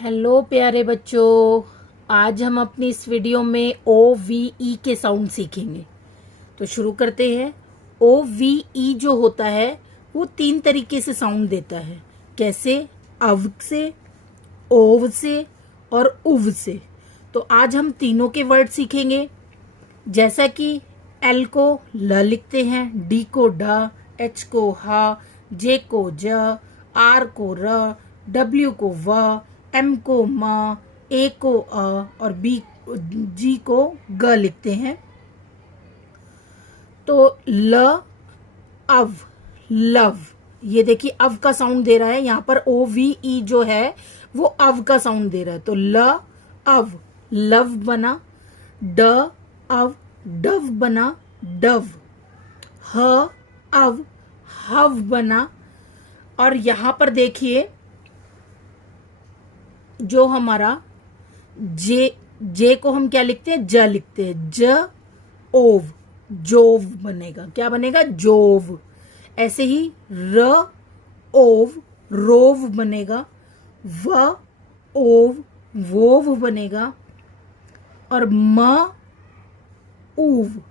Hello प्यारे बच्चों। आज हम अपनी इस वीडियो में ओ वी ई के साउंड सीखेंगे। तो शुरू करते हैं। ओ वी ई जो होता है वो तीन तरीके से साउंड देता है। कैसे? अव से, ओव से और उव से। तो आज हम तीनों के वर्ड सीखेंगे। जैसा कि एल को ल लिखते हैं, डी को ड, एच को ह, जे को ज, आर को र, डब्ल्यू को व, एम को म, ए को अ और बी जी को ग लिखते हैं। तो ल, अव, लव। ये देखिए अव का साउंड दे रहा है। यहाँ पर ओ वी ई जो है वो अव का साउंड दे रहा है। तो ल, अव, लव बना। ड, अव, डव बना, डव। ह, अव, हव बना। और यहां पर देखिए जो हमारा जे को हम क्या लिखते हैं? ज लिखते हैं। ज, ओव, जोव बनेगा। क्या बनेगा? जोव। ऐसे ही र, ओव, रोव बनेगा। व, ओव, वोव बनेगा। और म, ऊव।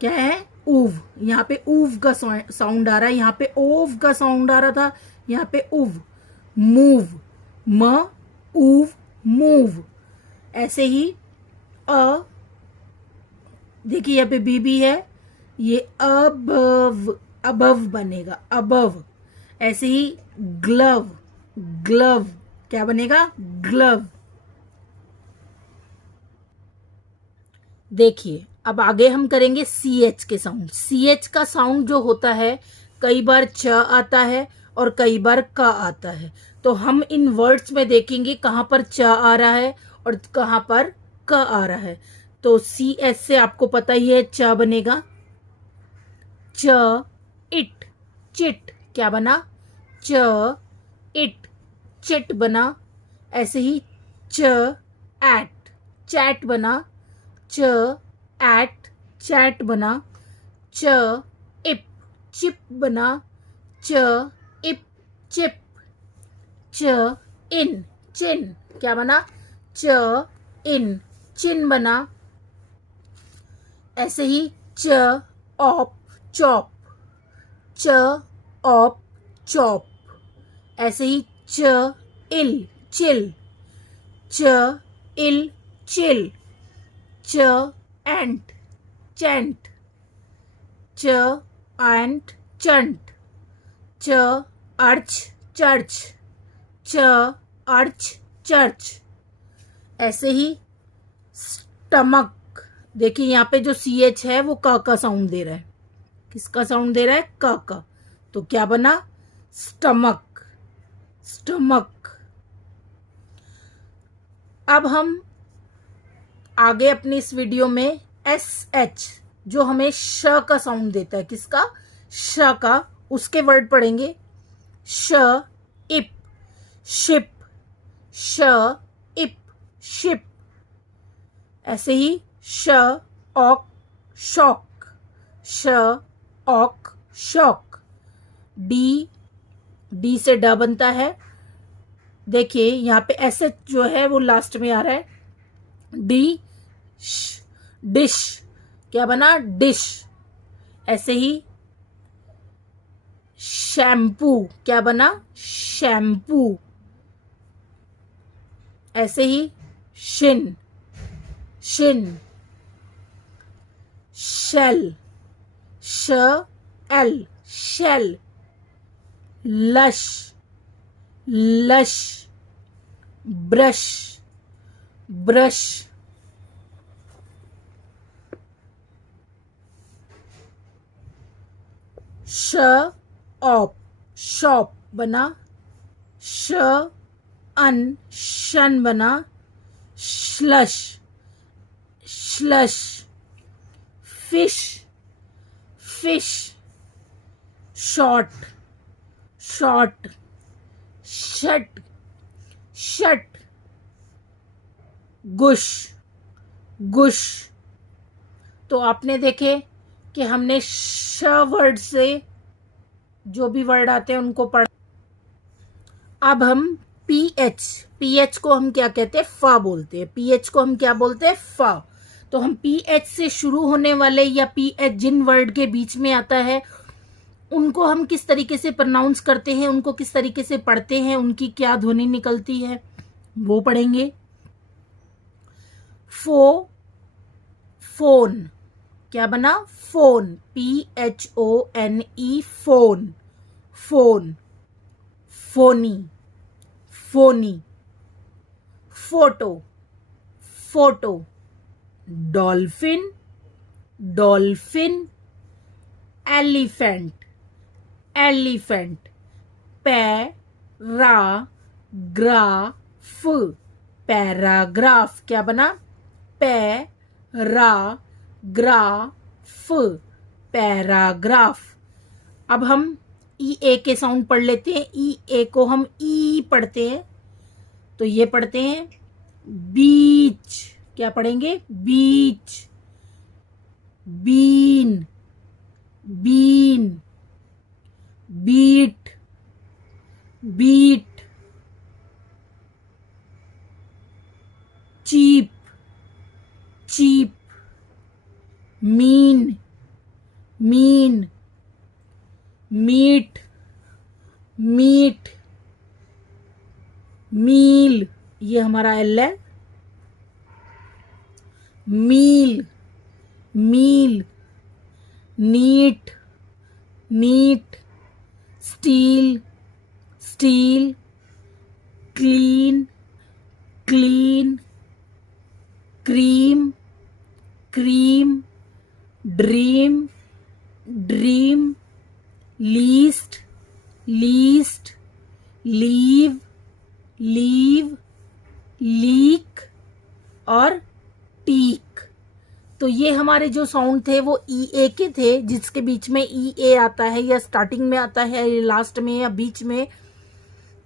क्या है? ऊव। यहाँ पे ऊव का साउंड आ रहा है, यहाँ पे ओव का साउंड आ रहा था, यहाँ पे उव। मूव, म, ऊव, मूव। ऐसे ही अ, देखिए यहाँ पे बी भी है, ये अबव, अबव बनेगा, अबव। ऐसे ही ग्लव, ग्लव। क्या बनेगा? ग्लव। देखिए अब आगे हम करेंगे सी एच के साउंड। सी एच का साउंड जो होता है, कई बार च आता है और कई बार क आता है। तो हम इन वर्ड्स में देखेंगे कहाँ पर च आ रहा है और कहाँ पर क आ रहा है। तो सी एच से आपको पता ही है, च बनेगा। च, इट, चिट। क्या बना? च, इट, चिट बना। ऐसे ही च, एट, चैट बना। च, एट, चैट बना। च, इप, चिप बना। च, इप, चिप। च, इन, चिन। क्या बना? च, इन, चिन बना। ऐसे ही च, ऑप, चॉप। च, ऑप, चॉप। ऐसे ही च, इल, चिल। च, इल, चिल। च, एंट, चैंट। च, एंट, चंट। च, अर्च, चर्च। च, अर्च, चर्च। ऐसे ही स्टमक। देखिए यहाँ पे जो सी एच है वो क का साउंड दे रहा है। किसका साउंड दे रहा है? क का। तो क्या बना? Stomach, stomach. अब हम आगे अपनी इस वीडियो में एस एच जो हमें श का साउंड देता है, किसका? श का, उसके वर्ड पढ़ेंगे। श, इप, शिप। श, इप, शिप। ऐसे ही श, ऑक, शॉक। श, ऑक, शॉक। डी, डी से ड बनता है। देखिए यहाँ पे एस एच जो है वो लास्ट में आ रहा है। D, dish. क्या बना? डिश। ऐसे ही शैम्पू। क्या बना? शैम्पू। ऐसे ही शिन, शिन। शेल, श, L, shell. Lush, lush. Brush, brush. श, ऑप, शॉप बना। श, अन, शन बना। श्लश, श्लश। Fish, fish. Short, short. Shut, shut. Gush, gush. तो आपने देखे कि हमने श वर्ड से जो भी वर्ड आते हैं उनको पढ़ा। अब हम पीएच, पीएच को हम क्या कहते हैं? फ बोलते हैं। पीएच को हम क्या बोलते हैं? फ। तो हम पीएच से शुरू होने वाले या पीएच जिन वर्ड के बीच में आता है उनको हम किस तरीके से प्रोनाउंस करते हैं, उनको किस तरीके से पढ़ते हैं, उनकी क्या ध्वनि निकलती है, वो पढ़ेंगे। फो, फोन, क्या बना? Phone, PHONE, phone, phone. Fani, Fani. Photo, photo. Dolphin, dolphin. Elephant, elephant. Paragraph, paragraph, क्या बना? Paragraph, paragraph. अब हम ई ए के साउंड पढ़ लेते हैं। ई ए को हम ई पढ़ते हैं, तो ये पढ़ते हैं बीच, क्या पढ़ेंगे? Beach. Bean, bean. Beat, beat. Cheap, cheap. Mean, mean. Meat, meat. Meal, ये हमारा एल है। Meal, meal. Neat, neat. Steel, steel. Clean, clean. Cream, cream. Dream, dream. Least, least. Leave, leave. Leak और teak. तो ये हमारे जो sound थे वो ई ए के थे, जिसके बीच में ई ए आता है या स्टार्टिंग में आता है या लास्ट में या बीच में,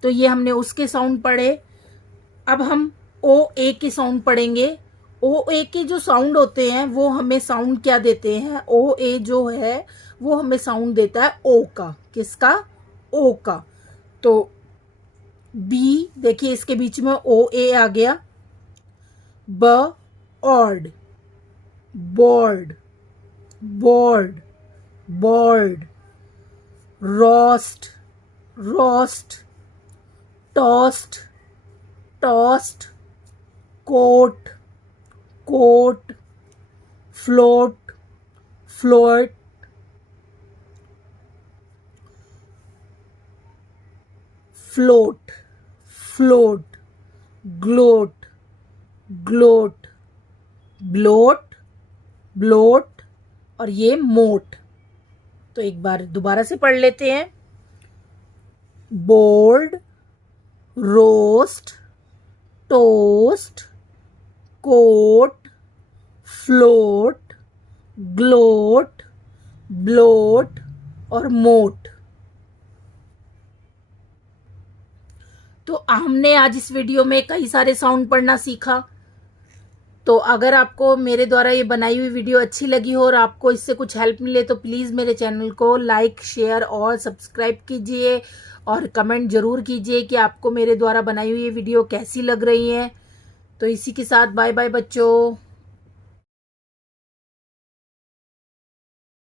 तो ये हमने उसके साउंड पढ़े। अब हम ओ ए के साउंड पढ़ेंगे। ओ ए के जो साउंड होते हैं वो हमें साउंड क्या देते हैं? ओ ए जो है वो हमें साउंड देता है ओ का। किसका? ओ का। तो बी, देखिए इसके बीच में ओ ए आ गया। ब, ऑर्ड, board, board, board. Roast, roast. Toast, toast. Coat, coat. Float, float. Float, float. Gloat, gloat. Bloat, bloat. और ये मोट। तो एक बार दोबारा से पढ़ लेते हैं। Board, roast, toast, coat, float, gloat, bloat और मोट। तो हमने आज इस वीडियो में कई सारे साउंड पढ़ना सीखा। तो अगर आपको मेरे द्वारा ये बनाई हुई वीडियो अच्छी लगी हो और आपको इससे कुछ हेल्प मिले तो प्लीज़ मेरे चैनल को लाइक, शेयर और सब्सक्राइब कीजिए और कमेंट ज़रूर कीजिए कि आपको मेरे द्वारा बनाई हुई ये वीडियो कैसी लग रही है। तो इसी के साथ बाय बाय बच्चों।